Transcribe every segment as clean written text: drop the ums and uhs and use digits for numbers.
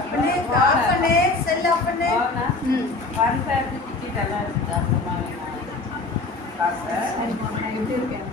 अपने अपने सेल अपने வருஷத்துக்கு டிக்கெட் எல்லாம் இருக்குது அப்புறமா காசு எப்படி இருக்கேன்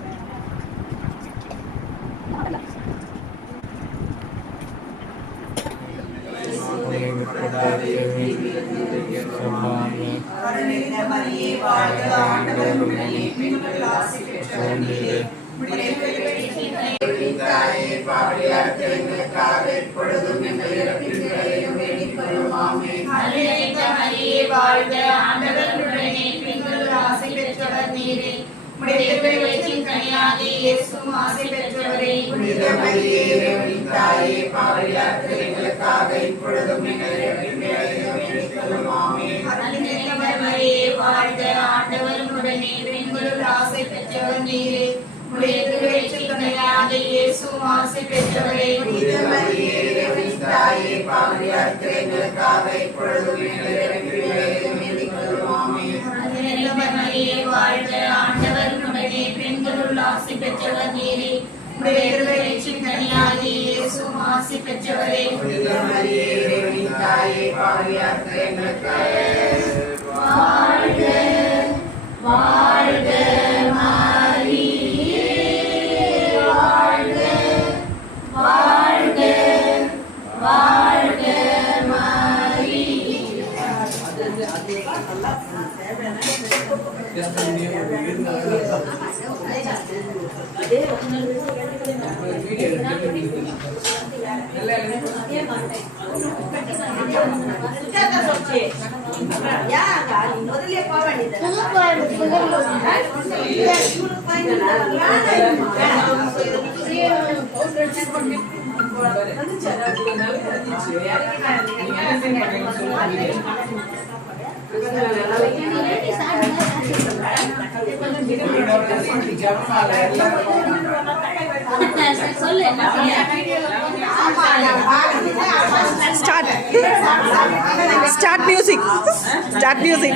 Start music. Start music.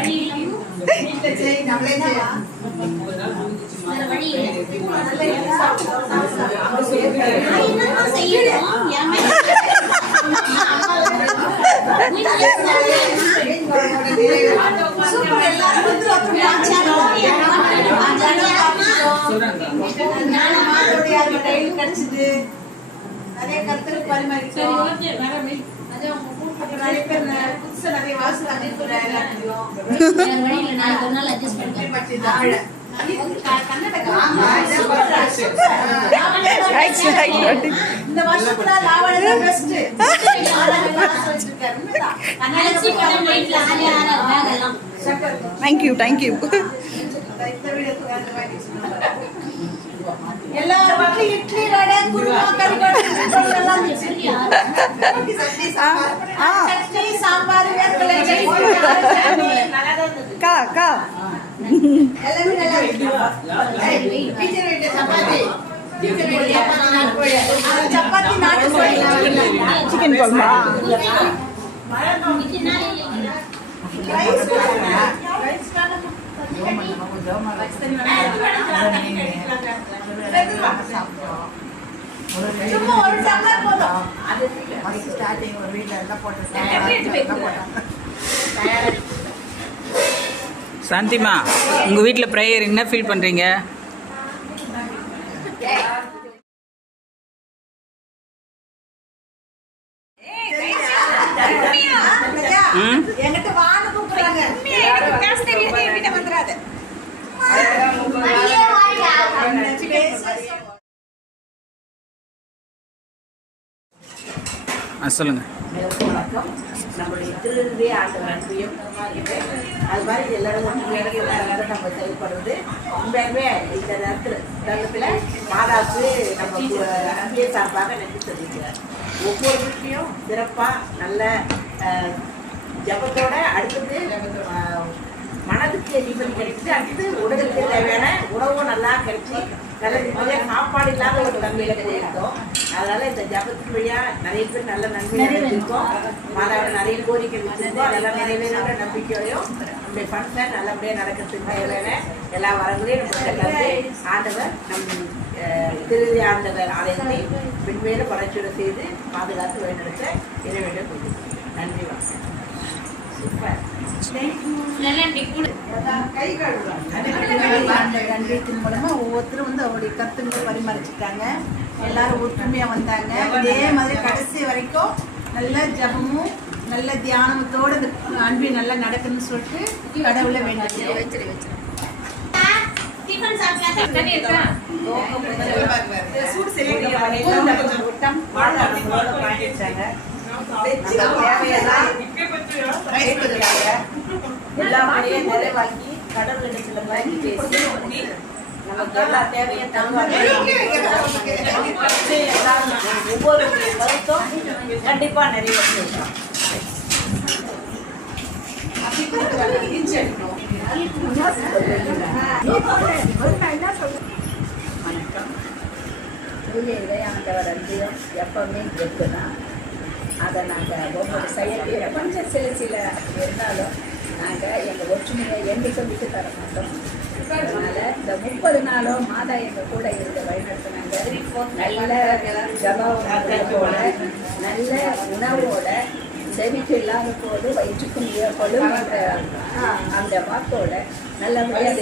Thank you, thank you. Chicken korma. சாந்திமா, உங்கள் வீட்டில் ப்ரேயர் என்ன ஃபீல் பண்ணுறீங்க? சொல்லுங்க. நம்மளுடைய திருநெல்வேலி ஆண்டவர் அன்பையும் அது மாதிரி எல்லாரும் எல்லாரும் நம்ம செயல்படுறது உண்மையுமே இந்த தருணத்தில் மாதாவுக்கு நம்ம அன்பைய சார்பாக நன்றி சொல்லியிருக்கிறார். ஒவ்வொரு வீட்லையும் சிறப்பாக நல்ல ஜபத்தோட அடுத்தது மனதுக்கு நிம்மதி கிடைச்சி அடுத்து உடலுக்கு தேவையான உணவும் நல்லா கிடைச்சி நல்ல நிம்மதியாக சாப்பாடு இல்லாத ஒரு தன்மையில கிடைக்கும். அதனால இந்த ஜபத்தின் வழியா நிறைய பேர் நல்ல நன்மையாக இருக்கும். மாதாவோட நிறைய கோரிக்கை வச்சிருக்கோம். அதெல்லாம் நிறைவேற நம்பிக்கையோடையும் நம்முடைய ஃபங்க்ஷன் நல்லபடியாக நடக்கிறதுக்கு தேவையான எல்லா வரங்களையும் நம்ம ஆண்டவர் நம் திருதி ஆண்டவர் ஆலயத்தை பின்மேல படைச்சுட செய்து பாதுகாத்து வழிநடத்த இறைவனிடம் கொடுக்கிறோம். நன்றி வணக்கம். சூப்பர். கண்டித்தின் மூலமா ஒவ்வொருத்தரும் வந்து அவருடைய கருத்துக்களை பரிமாறிச்சிட்டாங்க. எல்லாரும் ஒற்றுமையா வந்தாங்க. இதே மாதிரி கடைசி வரைக்கும் நல்ல ஜபமும் நல்ல தியானத்தோட இந்த அன்பு நல்லா நடக்குன்னு சொல்லிட்டு கடவுளை வேண்டிக்கிறேன். சூடு கூட்டம் வாழ்நாளோட பயணிச்சாங்க. எல்லாமே நிறைவாக்கி கடவுளிடத்துல வாங்கி பேசி நமக்கு எல்லா தேவையும் தருவாங்க. ஒவ்வொரு கருத்தும் கண்டிப்பா நிறைவேற்றலாம். வணக்கம். தூய இறையாண்டவர் அன்பியும் எப்பவுமே இருக்குதான். அதை நாங்கள் ஒவ்வொரு செயலில் கொஞ்சம் சில அப்படி இருந்தாலும் நாங்கள் எங்கள் ஒற்றுமையை என்றைக்கும் விட்டு தர மாட்டோம். அதனால் இந்த 30 நாளும் மாதா எங்கள் கூட இருந்து வழிநடத்தினாங்க. நல்ல ஜபத்தோட நல்ல உணவோட செவிக்கு இல்லாத போது வயிற்றுக்கும் ஏற்படும் அந்த வாக்கோட நல்லபடியாக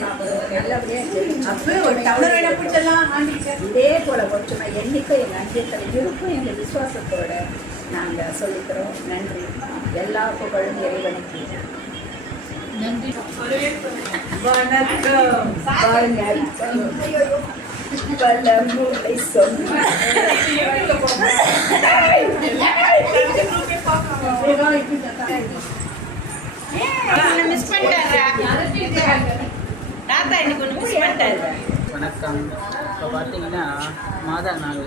இதே போல ஒற்றுமை எண்ணிக்கை எங்கள் அன்பியத்தில் இருக்கும். எங்கள் விசுவாசத்தோட நாங்கள் சொல்லிக்கிறோம். நன்றி. எல்லா புகழும் இறைவனுக்கு. நன்றி. வணக்கம். பலமுறை சொன்ன வணக்கம். இப்போ பார்த்தீங்கன்னா மாதா நாள்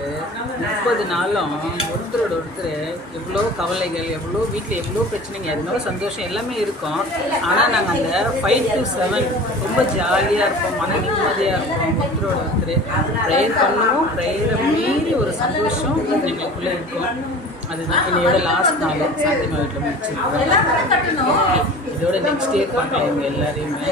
30 நாளும் ஒருத்தரோட ஒருத்தர் எவ்வளோ கவலைகள், எவ்வளோ வீட்டில் எவ்வளோ பிரச்சனைங்க, எவ்வளோ சந்தோஷம் எல்லாமே இருக்கும். ஆனால் நாங்கள் அந்த 5 to 7 ரொம்ப ஜாலியாக இருப்போம், மன நிம்மதியாக இருப்போம். ஒருத்தரோட ஒருத்தர் ப்ரேயர் பண்ணுவோம். ப்ரேயரை மீறி ஒரு சந்தோஷம் எங்களுக்குள்ளே இருக்கும். அதுதான் என்னையோட லாஸ்ட் நாள் சாத்தியமா வீட்டில் முடிச்சிருக்கோம். இதோட நெக்ஸ்ட் இயர் பார்க்கலாம் எல்லாரையுமே.